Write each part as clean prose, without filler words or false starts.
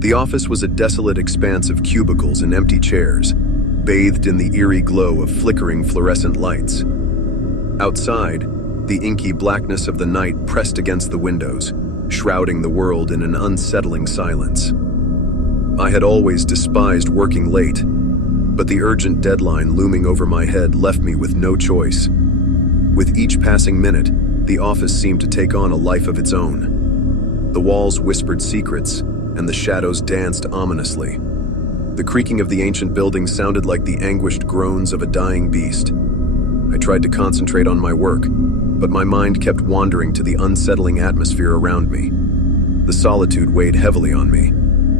The office was a desolate expanse of cubicles and empty chairs, bathed in the eerie glow of flickering fluorescent lights. Outside, the inky blackness of the night pressed against the windows, shrouding the world in an unsettling silence. I had always despised working late, but the urgent deadline looming over my head left me with no choice. With each passing minute, the office seemed to take on a life of its own. The walls whispered secrets, and the shadows danced ominously. The creaking of the ancient building sounded like the anguished groans of a dying beast. I tried to concentrate on my work, but my mind kept wandering to the unsettling atmosphere around me. The solitude weighed heavily on me.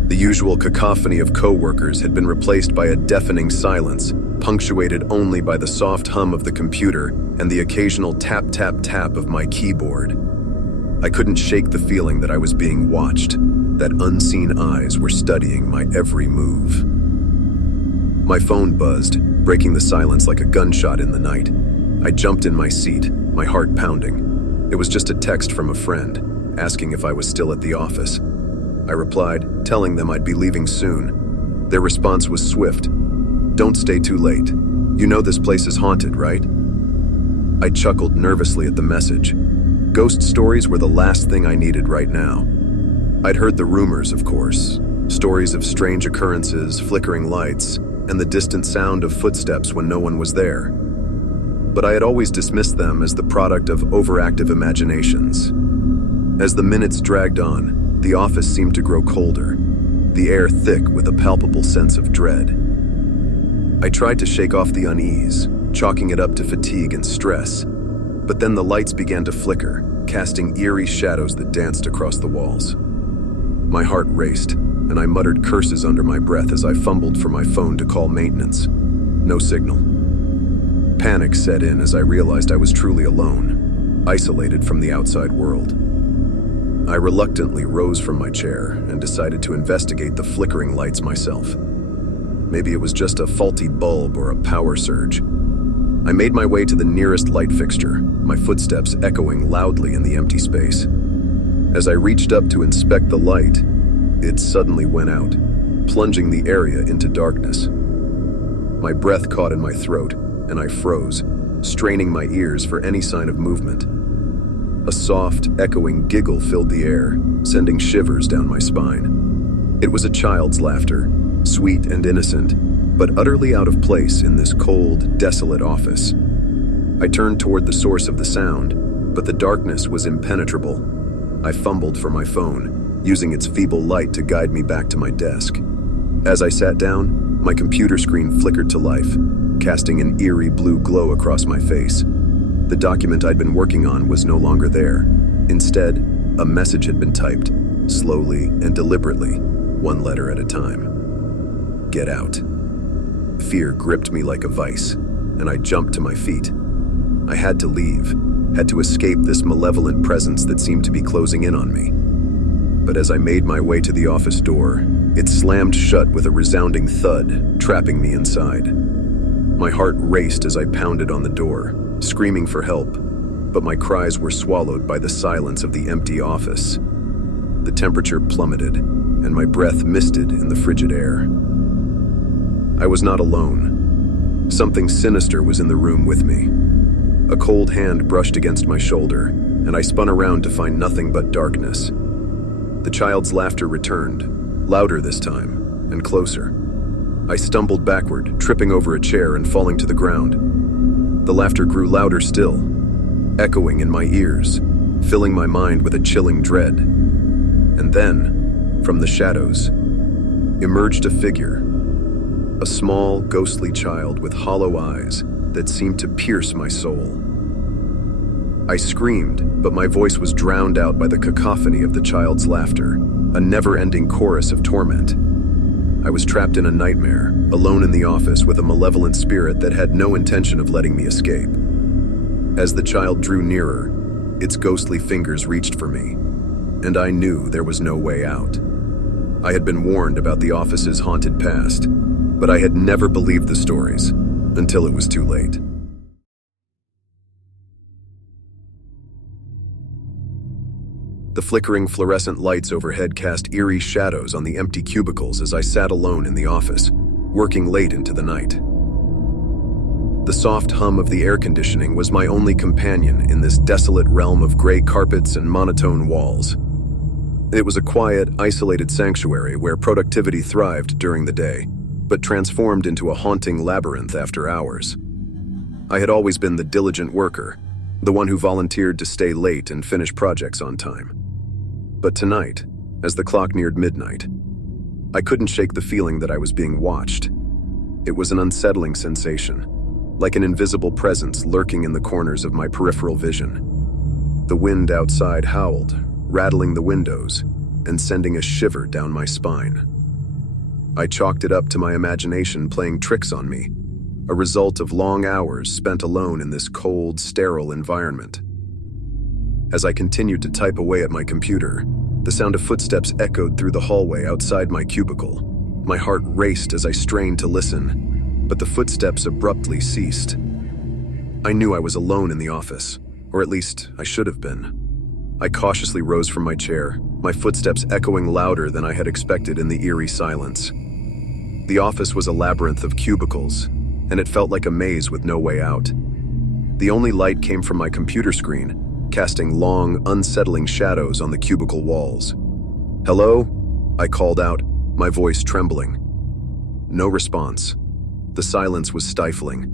The usual cacophony of co-workers had been replaced by a deafening silence, punctuated only by the soft hum of the computer and the occasional tap-tap-tap of my keyboard. I couldn't shake the feeling that I was being watched, that unseen eyes were studying my every move. My phone buzzed, breaking the silence like a gunshot in the night. I jumped in my seat, my heart pounding. It was just a text from a friend, asking if I was still at the office. I replied, telling them I'd be leaving soon. Their response was swift. "Don't stay too late. You know this place is haunted, right?" I chuckled nervously at the message. Ghost stories were the last thing I needed right now. I'd heard the rumors, of course. Stories of strange occurrences, flickering lights, and the distant sound of footsteps when no one was there. But I had always dismissed them as the product of overactive imaginations. As the minutes dragged on, the office seemed to grow colder, the air thick with a palpable sense of dread. I tried to shake off the unease, chalking it up to fatigue and stress, but then the lights began to flicker, casting eerie shadows that danced across the walls. My heart raced, and I muttered curses under my breath as I fumbled for my phone to call maintenance. No signal. Panic set in as I realized I was truly alone, isolated from the outside world. I reluctantly rose from my chair and decided to investigate the flickering lights myself. Maybe it was just a faulty bulb or a power surge. I made my way to the nearest light fixture, my footsteps echoing loudly in the empty space. As I reached up to inspect the light, it suddenly went out, plunging the area into darkness. My breath caught in my throat, and I froze, straining my ears for any sign of movement. A soft, echoing giggle filled the air, sending shivers down my spine. It was a child's laughter, sweet and innocent, but utterly out of place in this cold, desolate office. I turned toward the source of the sound, but the darkness was impenetrable. I fumbled for my phone, using its feeble light to guide me back to my desk. As I sat down, my computer screen flickered to life, casting an eerie blue glow across my face. The document I'd been working on was no longer there. Instead, a message had been typed, slowly and deliberately, one letter at a time. "Get out." Fear gripped me like a vice, and I jumped to my feet. I had to leave, had to escape this malevolent presence that seemed to be closing in on me. But as I made my way to the office door, it slammed shut with a resounding thud, trapping me inside. My heart raced as I pounded on the door, screaming for help, but my cries were swallowed by the silence of the empty office. The temperature plummeted, and my breath misted in the frigid air. I was not alone. Something sinister was in the room with me. A cold hand brushed against my shoulder, and I spun around to find nothing but darkness. The child's laughter returned, louder this time, and closer. I stumbled backward, tripping over a chair and falling to the ground. The laughter grew louder still, echoing in my ears, filling my mind with a chilling dread. And then, from the shadows, emerged a figure, a small, ghostly child with hollow eyes that seemed to pierce my soul. I screamed, but my voice was drowned out by the cacophony of the child's laughter, a never-ending chorus of torment. I was trapped in a nightmare, alone in the office with a malevolent spirit that had no intention of letting me escape. As the child drew nearer, its ghostly fingers reached for me, and I knew there was no way out. I had been warned about the office's haunted past, but I had never believed the stories until it was too late. The flickering fluorescent lights overhead cast eerie shadows on the empty cubicles as I sat alone in the office, working late into the night. The soft hum of the air conditioning was my only companion in this desolate realm of gray carpets and monotone walls. It was a quiet, isolated sanctuary where productivity thrived during the day, but transformed into a haunting labyrinth after hours. I had always been the diligent worker, the one who volunteered to stay late and finish projects on time. But tonight, as the clock neared midnight, I couldn't shake the feeling that I was being watched. It was an unsettling sensation, like an invisible presence lurking in the corners of my peripheral vision. The wind outside howled, rattling the windows and sending a shiver down my spine. I chalked it up to my imagination playing tricks on me, a result of long hours spent alone in this cold, sterile environment. As I continued to type away at my computer, the sound of footsteps echoed through the hallway outside my cubicle. My heart raced as I strained to listen, but the footsteps abruptly ceased. I knew I was alone in the office, or at least I should have been. I cautiously rose from my chair, my footsteps echoing louder than I had expected in the eerie silence. The office was a labyrinth of cubicles, and it felt like a maze with no way out. The only light came from my computer screen, casting long, unsettling shadows on the cubicle walls. "Hello?" I called out, my voice trembling. No response. The silence was stifling.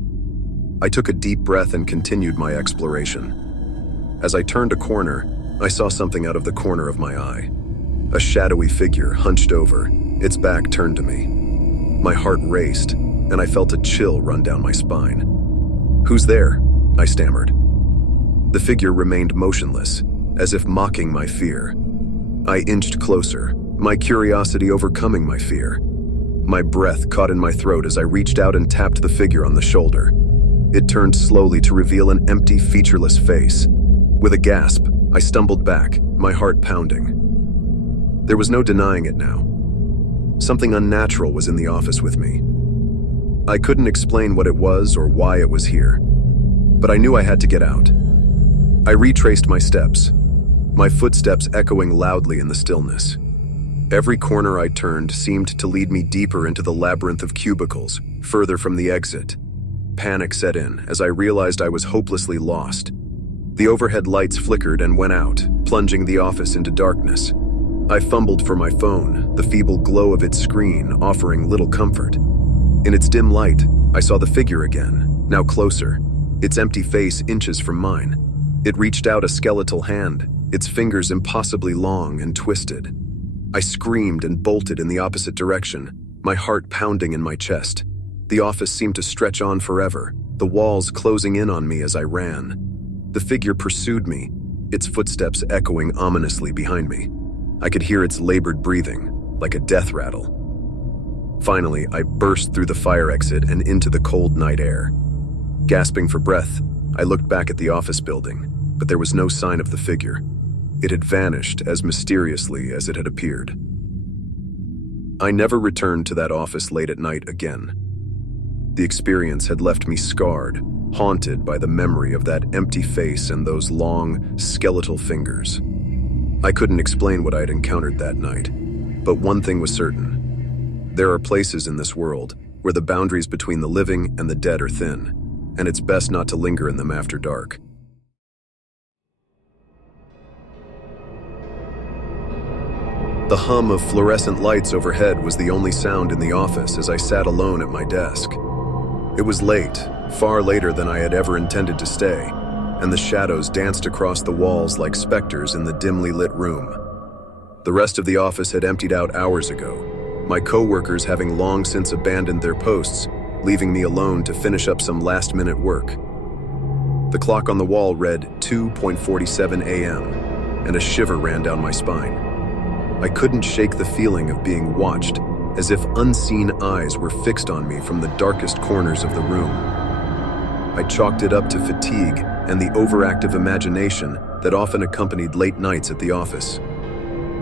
I took a deep breath and continued my exploration. As I turned a corner, I saw something out of the corner of my eye. A shadowy figure hunched over, its back turned to me. My heart raced, and I felt a chill run down my spine. "Who's there?" I stammered. The figure remained motionless, as if mocking my fear. I inched closer, my curiosity overcoming my fear. My breath caught in my throat as I reached out and tapped the figure on the shoulder. It turned slowly to reveal an empty, featureless face. With a gasp, I stumbled back, my heart pounding. There was no denying it now. Something unnatural was in the office with me. I couldn't explain what it was or why it was here, but I knew I had to get out. I retraced my steps, my footsteps echoing loudly in the stillness. Every corner I turned seemed to lead me deeper into the labyrinth of cubicles, further from the exit. Panic set in as I realized I was hopelessly lost. The overhead lights flickered and went out, plunging the office into darkness. I fumbled for my phone, the feeble glow of its screen offering little comfort. In its dim light, I saw the figure again, now closer, its empty face inches from mine. It reached out a skeletal hand, its fingers impossibly long and twisted. I screamed and bolted in the opposite direction, my heart pounding in my chest. The office seemed to stretch on forever, the walls closing in on me as I ran. The figure pursued me, its footsteps echoing ominously behind me. I could hear its labored breathing, like a death rattle. Finally, I burst through the fire exit and into the cold night air. Gasping for breath, I looked back at the office building, but there was no sign of the figure. It had vanished as mysteriously as it had appeared. I never returned to that office late at night again. The experience had left me scarred, haunted by the memory of that empty face and those long, skeletal fingers. I couldn't explain what I had encountered that night, but one thing was certain. There are places in this world where the boundaries between the living and the dead are thin, and it's best not to linger in them after dark. The hum of fluorescent lights overhead was the only sound in the office as I sat alone at my desk. It was late, far later than I had ever intended to stay, and the shadows danced across the walls like specters in the dimly lit room. The rest of the office had emptied out hours ago, my co-workers having long since abandoned their posts, leaving me alone to finish up some last-minute work. The clock on the wall read 2:47 a.m., and a shiver ran down my spine. I couldn't shake the feeling of being watched, as if unseen eyes were fixed on me from the darkest corners of the room. I chalked it up to fatigue and the overactive imagination that often accompanied late nights at the office.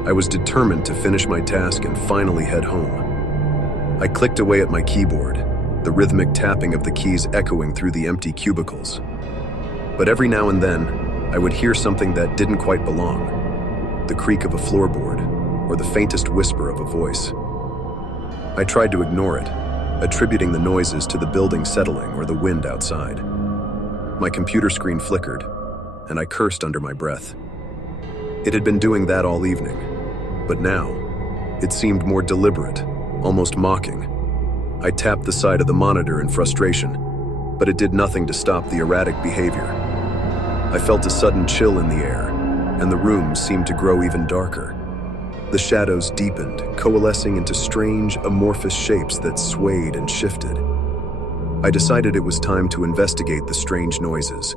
I was determined to finish my task and finally head home. I clicked away at my keyboard, the rhythmic tapping of the keys echoing through the empty cubicles. But every now and then, I would hear something that didn't quite belong. the creak of a floorboard, or the faintest whisper of a voice. I tried to ignore it, attributing the noises to the building settling or the wind outside. My computer screen flickered, and I cursed under my breath. It had been doing that all evening, but now, it seemed more deliberate, almost mocking. I tapped the side of the monitor in frustration, but it did nothing to stop the erratic behavior. I felt a sudden chill in the air, and the room seemed to grow even darker. The shadows deepened, coalescing into strange, amorphous shapes that swayed and shifted. I decided it was time to investigate the strange noises.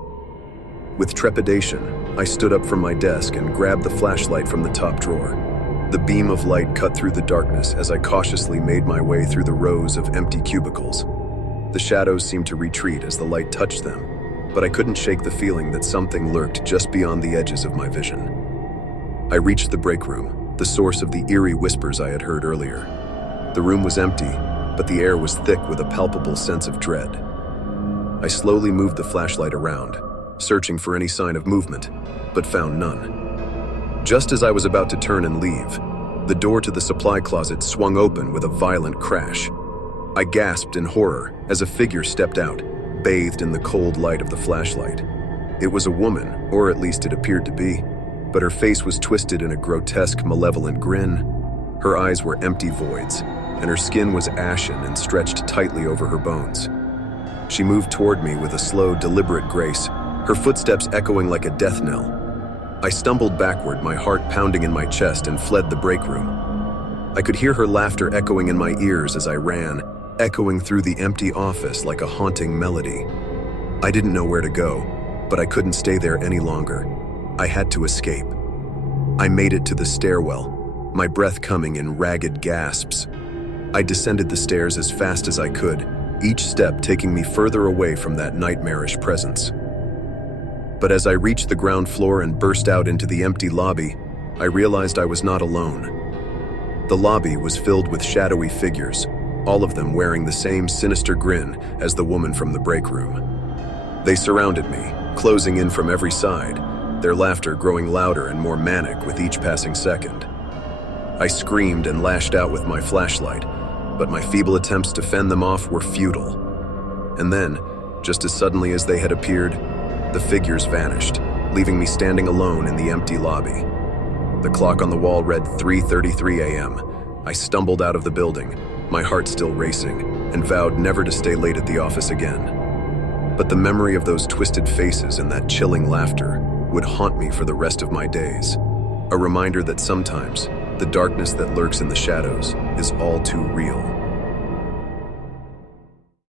With trepidation, I stood up from my desk and grabbed the flashlight from the top drawer. The beam of light cut through the darkness as I cautiously made my way through the rows of empty cubicles. The shadows seemed to retreat as the light touched them, but I couldn't shake the feeling that something lurked just beyond the edges of my vision. I reached the break room, the source of the eerie whispers I had heard earlier. The room was empty, but the air was thick with a palpable sense of dread. I slowly moved the flashlight around, searching for any sign of movement, but found none. Just as I was about to turn and leave, the door to the supply closet swung open with a violent crash. I gasped in horror as a figure stepped out, bathed in the cold light of the flashlight. It was a woman, or at least it appeared to be, but her face was twisted in a grotesque, malevolent grin. Her eyes were empty voids, and her skin was ashen and stretched tightly over her bones. She moved toward me with a slow, deliberate grace, her footsteps echoing like a death knell. I stumbled backward, my heart pounding in my chest, and fled the break room. I could hear her laughter echoing in my ears as I ran, echoing through the empty office like a haunting melody. I didn't know where to go, but I couldn't stay there any longer. I had to escape. I made it to the stairwell, my breath coming in ragged gasps. I descended the stairs as fast as I could, each step taking me further away from that nightmarish presence. But as I reached the ground floor and burst out into the empty lobby, I realized I was not alone. The lobby was filled with shadowy figures, all of them wearing the same sinister grin as the woman from the break room. They surrounded me, closing in from every side, their laughter growing louder and more manic with each passing second. I screamed and lashed out with my flashlight, but my feeble attempts to fend them off were futile. And then, just as suddenly as they had appeared, the figures vanished, leaving me standing alone in the empty lobby. The clock on the wall read 3:33 a.m. I stumbled out of the building, my heart still racing, and vowed never to stay late at the office again. But the memory of those twisted faces and that chilling laughter would haunt me for the rest of my days. A reminder that sometimes the darkness that lurks in the shadows is all too real.